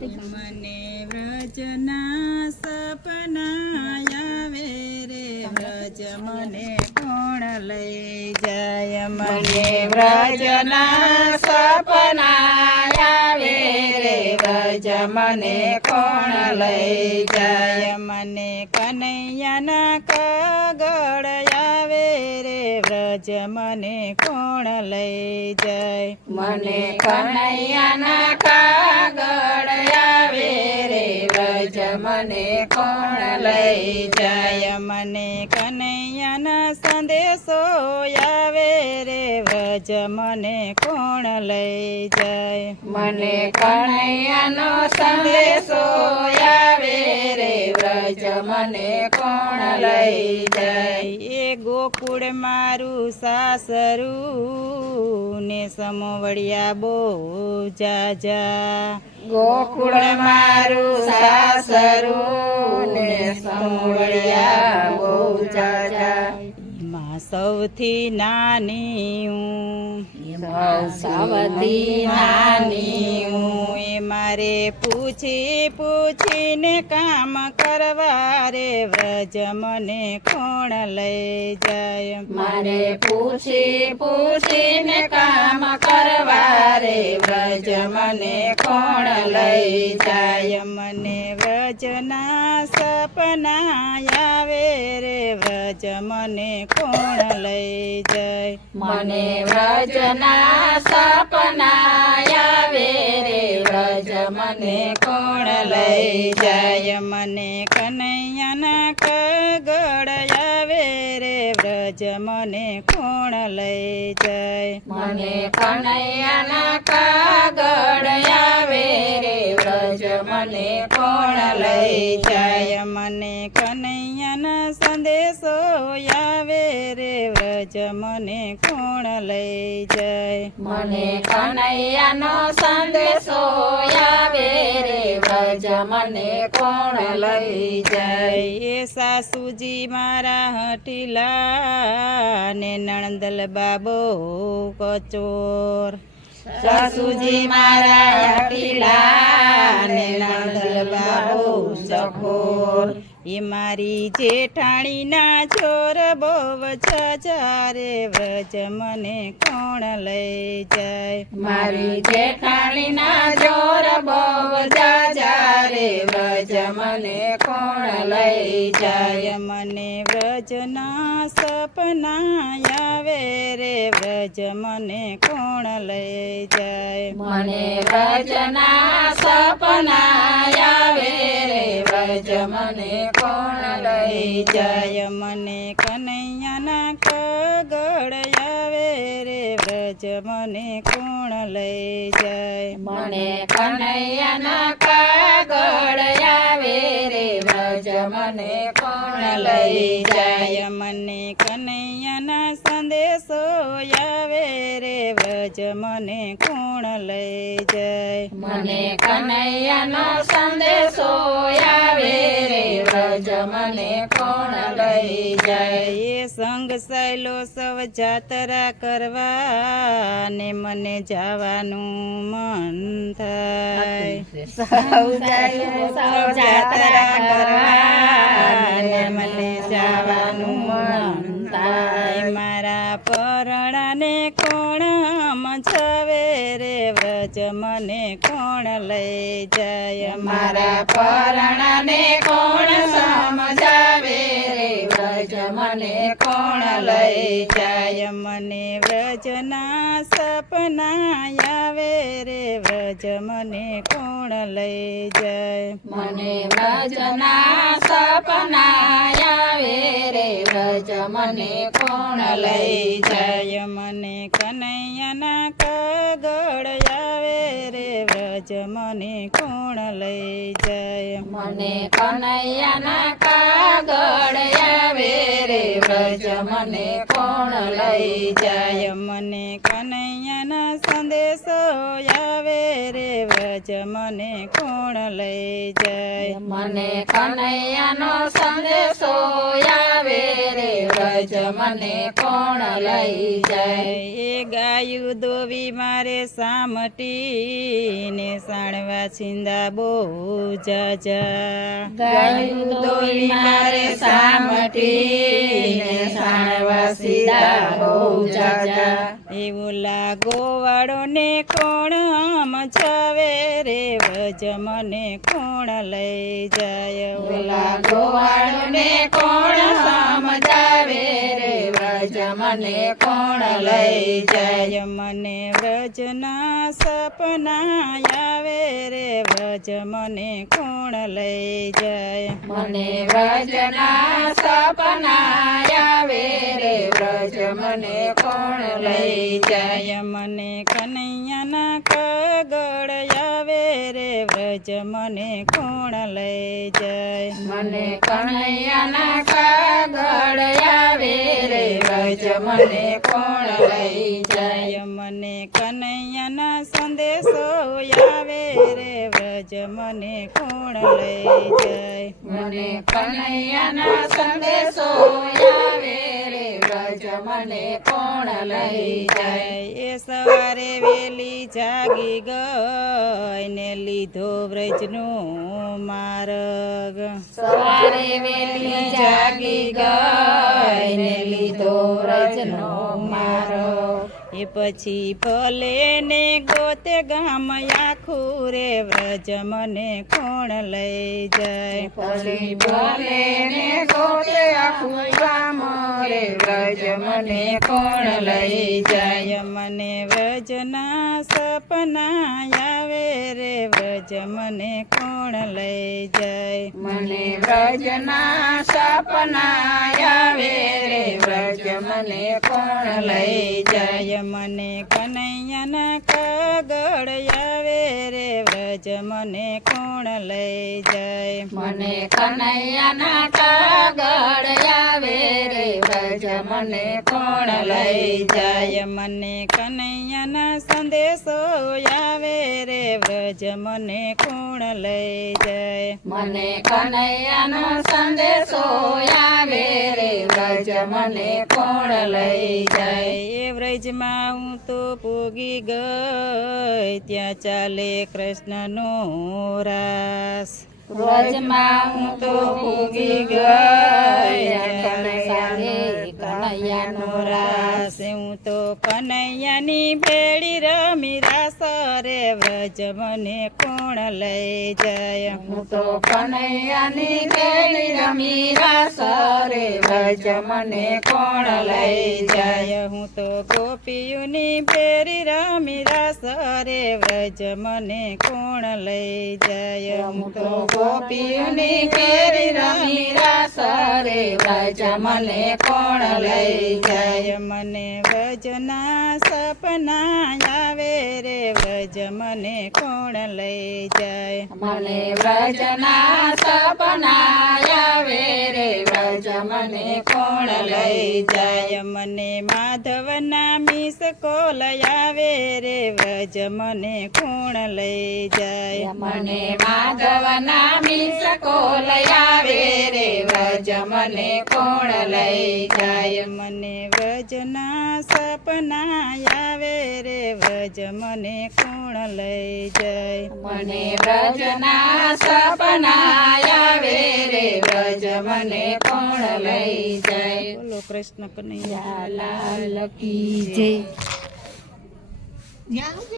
મને વ્રજના સપના આવે રે, વ્રજ મને કોણ લઈ જાય? મને વ્રજના સપના આવે રે, વ્રજ મને કોણ લઈ જાય? મને કનૈયાના કગળ આવે રે, વ્રજ મને કોણ લઈ જાય? મને કનૈયાના કાગળ મને કોણ લઈ જાય મને કનૈયાના સંદેશો આવે રે વ્રજ મને કોણ લઈ જાય મને કનૈયાનો સંદેશો આવે રે વ્રજ મને કોણ લઈ જાય એ ગોકુળ મારું સાસરું ને સમવડિયા બહુ જાજા ગોકુળ મારું સાસરું ને સમવડિયા બહુ માં સૌથી નાની હું. સૌથી નાની હું. એ મારે પૂછી પૂછીને કામ કરવા રે વ્રજ મને કોણ લઈ જાય? મારે પૂછી પૂછીને કામ કરવા રે વ્રજ મને કોણ લઈ જાય? મને વ્રજના સપના આવે રે વ્રજ મને કોણ લઈ જાય? મને વ્રજના સપના આવે રે વ્રજ મને કોણ લઈ જાય? મને કનૈયાના કગળ આવે રે વ્રજ મને કોણ લઈ જાય? મને કનૈયાના મને કનૈયાનો સંદેશો આવે રે વ્રજ મને કોણ લઈ જાય? સાસુજી મારા હટીલા ને નણંદલ બાબો કચોર. સાસુજી મારા હટીલા ને નણંદલ બાબો ચકોર. એ મારી જેઠાણીના છોર બહુ છારે વ્રજ મને કોણ લઈ જાય? મારી જેઠાણીના છોર બહુ જારે વ્રજ મને કોણ લઈ જાય? મને વ્રજના સપના આવે રે વ્રજ મને કોણ લઈ જાય? મને વ્રજના સપના આવે રે વ્રજ મને કોણ લઈ જાય. મને કનૈયાના કગળ આવે રે વ્રજ મને કોણ લઈ જાય? મને કનૈયાના કાગળ આવે રે વ્રજ મને કોણ લઈ જાય? મને કનૈયાના સંદેશો આવે રે વ્રજ મને કોણ લઈ જાય. મને કનૈયાનો સંદેશો આવે રે વ્રજ મને કોણ લઈ જાય? એ સંગ સહેલો સવ જાત્રા કરવા ને મને જવાનું મન થાય. સૌ જાત્રા કરવા ને મને જવાનું મન થાય. મારા પરણાને કોણ મછવે રે વ્રજ? મને કોણ લઈ જાય? મારા પરણાને કોણ સમજાવે રે વ્રજ? મને કોણ લઈ જાય? મને વ્રજના સપના રે વ્રજ મને કોણ લઈ જાય? મને વ્રજના સપના રે વ્રજ મને કોણ લઈ જાય? મને કનૈયાના કગળ આવે રે વ્રજ મને કોણ લઈ જાય? મને કનૈયાના કાગળ આવે રે વ્રજ મને કોણ લઈ જાય? મને કનૈયાના વ્રજ મને કોણ લઈ જાય? મને કનૈયાનો સંદેશો આવે રે વ્રજ મને કોણ લઈ જાય? એ ગાયું દોવી મારે સામટી ને સાણવા છિંદા બહુ જાજા ગાયું દોવી મારે સામટી ને સાણવા સીધા બહુ જાજા એવું લાગો વાળો ને કોણ વ્રજ મને કોણ લઈ જાય? ઓલા ગોવાળને કોણ સમજાવે રે? વ્રજ મને કોણ લઈ જાય? મને વ્રજના સપના આવે રે. વ્રજ મને કોણ લઈ જાય? મને વ્રજના સપના આવે રે. વ્રજ મને કોણ લઈ જાય? મને વ્રજ મને કોણ લઈ જાય? મને કનૈયાના કાગળ આવે રે વજ મને કોણ લઈ જાય જાય? મને કનૈયાના સંદેશો આવે રે. વ્રજ મને કોણ લઈ જાય? મને કનૈયાના સંદેશો આવે રે વ્રજ મને કોણ લઈ જાય? એ સવારે વેલી જાગી ગઈ ને લીધો વ્રજનો માર્ગ. સવારે વેલી જાગી ગઈ ને લીધો વ્રજનો એ પછી ભલે ને ગોતે ગામ આખું રે વ્રજ મને કોણ લઈ જાય? પછી ભલે ને ગોતે આખું ગામ રે વ્રજ મને કોણ લઈ જાય? મને વ્રજના સપના આવે રે વ્રજ મને કોણ લઈ જાય? મને વ્રજના સપના આવે રે વ્રજ મને કોણ લઈ જાય? મને કનૈયાના કાગળ આવે રે વ્રજ મને કોણ લઈ જાય? મને કનૈયાના કાગળ આવે રે વ્રજ મને કોણ લઈ જાય? મને કનૈયાના આવે રે વ્રજ મને કોણ લઈ જાય? મને કનૈયાનો સંદેશો આવે રે વ્રજ મને કોણ લઈ જાય? વ્રજમાં હું તો પૂગી ગઈ ત્યાં ચાલે કૃષ્ણનો રાસ. વ્રજમાં હું તો પૂગી ગઈ કનૈયાને રાસ. હું તો કનૈયાની રે વ્રજ મને કોણ લઈ જાય? હું તો કનૈયાની બેલી રમી રાસ રે વ્રજ મને કોણ લઈ જાય? હું તો ગોપીઓની બેરી રમી રાસ રે વ્રજ મને કોણ લઈ જાય? હું તો ગોપીઓની બેરી રમી રાસ રે વ્રજ મને કોણ લઈ જાય? જાય મને વ્રજના મને કોણ લઈ જાય? મને વ્રજના સપના આવે રે વ્રજ મને કોણ લઈ જાય? મને માધવના મિસ કોલ આવે રે વ્રજ મને કોણ લઈ જાય? મને માધવના મિસ કોલ આવે રે વ્રજ મને કોણ લઈ જાય? મને વ્રજના સપના આવે રે વ્રજ મને કોણ લઈ જાય મને વ્રજના સપના આવે રે વ્રજ મને કોણ લઈ જાય બોલો કૃષ્ણ કનૈયા. લાલ કી જય.